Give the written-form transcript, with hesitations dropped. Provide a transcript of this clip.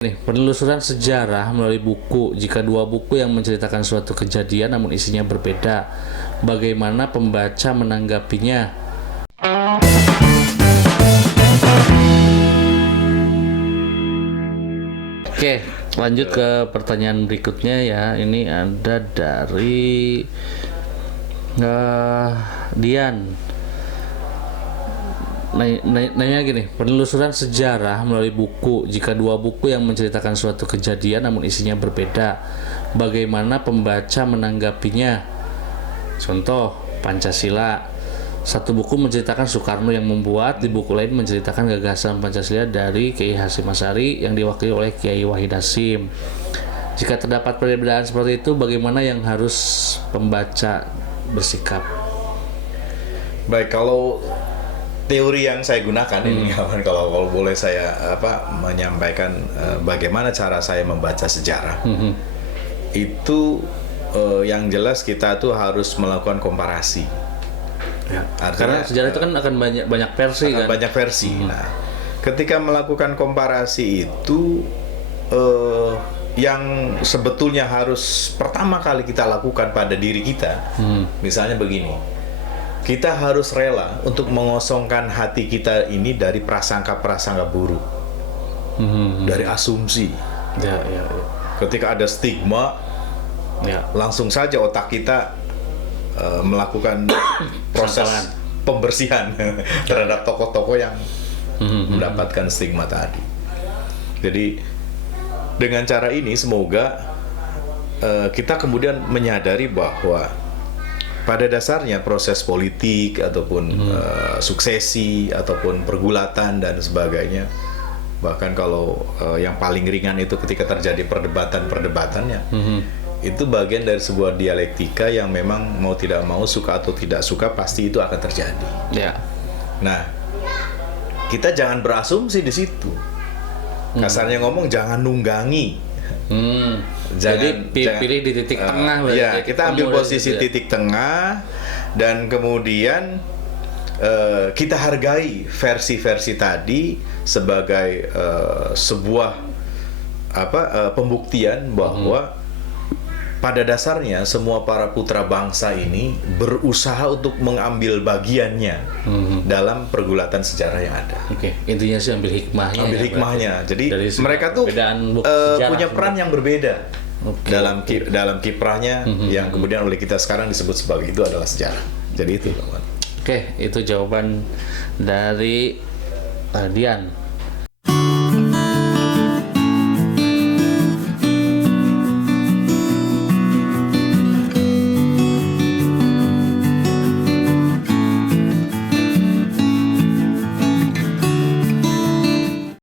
Penelusuran sejarah melalui buku. Jika dua buku yang menceritakan suatu kejadian namun isinya berbeda, bagaimana pembaca menanggapinya? Oke, lanjut ke pertanyaan berikutnya ya. Ini ada dari Dian. Nanya gini, penelusuran sejarah melalui buku. Jika dua buku yang menceritakan suatu kejadian namun isinya berbeda, bagaimana pembaca menanggapinya? Contoh, Pancasila. Satu buku menceritakan Soekarno yang membuat, di buku lain menceritakan gagasan Pancasila dari Kiai Hasyim Asy'ari yang diwakili oleh Kiai Wahid Hasyim. Jika terdapat perbedaan seperti itu, bagaimana yang harus pembaca bersikap? Baik, kalau teori yang saya gunakan ini kalau boleh saya menyampaikan bagaimana cara saya membaca sejarah. Itu yang jelas kita tuh harus melakukan komparasi. Ya, karena sejarah itu kan akan banyak versi kan. Banyak versi. Nah, ketika melakukan komparasi itu yang sebetulnya harus pertama kali kita lakukan pada diri kita, misalnya begini. Kita harus rela untuk mengosongkan hati kita ini dari prasangka-prasangka buruk, dari asumsi. Ya. Ketika ada stigma, langsung saja otak kita melakukan proses pembersihan terhadap tokoh-tokoh yang mendapatkan stigma tadi. Jadi dengan cara ini semoga kita kemudian menyadari bahwa pada dasarnya proses politik ataupun suksesi ataupun pergulatan dan sebagainya, bahkan kalau yang paling ringan itu ketika terjadi perdebatan-perdebatannya, itu bagian dari sebuah dialektika yang memang mau tidak mau, suka atau tidak suka, pasti itu akan terjadi. Ya. Nah, kita jangan berasumsi di situ. Kasarnya ngomong, jangan nunggangi. Jadi pilih di titik tengah. Ya, kita ambil posisi titik tengah dan kemudian kita hargai versi-versi tadi sebagai sebuah pembuktian bahwa pada dasarnya semua para putra bangsa ini berusaha untuk mengambil bagiannya dalam pergulatan sejarah yang ada. Oke, intinya sih ambil hikmahnya. Ambil hikmahnya. Jadi mereka tuh punya peran yang berbeda dalam kiprahnya yang kemudian oleh kita sekarang disebut sebagai itu adalah sejarah. Jadi itu. Oke, itu jawaban dari Dian.